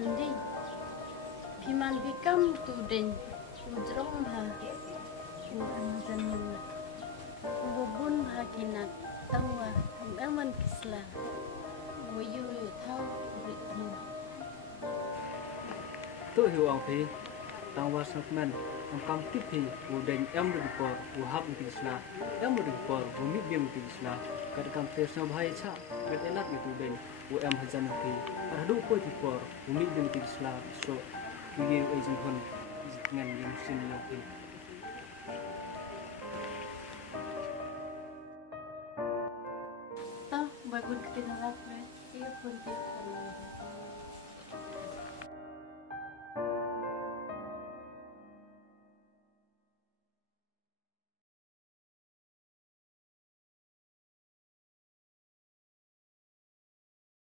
Andi, piman bikam tu den ujrong ha, uamazan mula, ubun ha kinat tawa, aman kisla, uyu thau brithin. Tu hiu ang pi, tawa Sngawkmen, ang kamtip pi, udan dikor, uhab kisla, dikor, bumi biam kisla, kadang tersa bahaya cha, kadelat itu den. WYM HASA A KI aradu ko dikor, bumi biam kisla, so kiri ejeng hon, ngan yang sini yang pi. Toh bagun ketinggalan, iya pun tidak.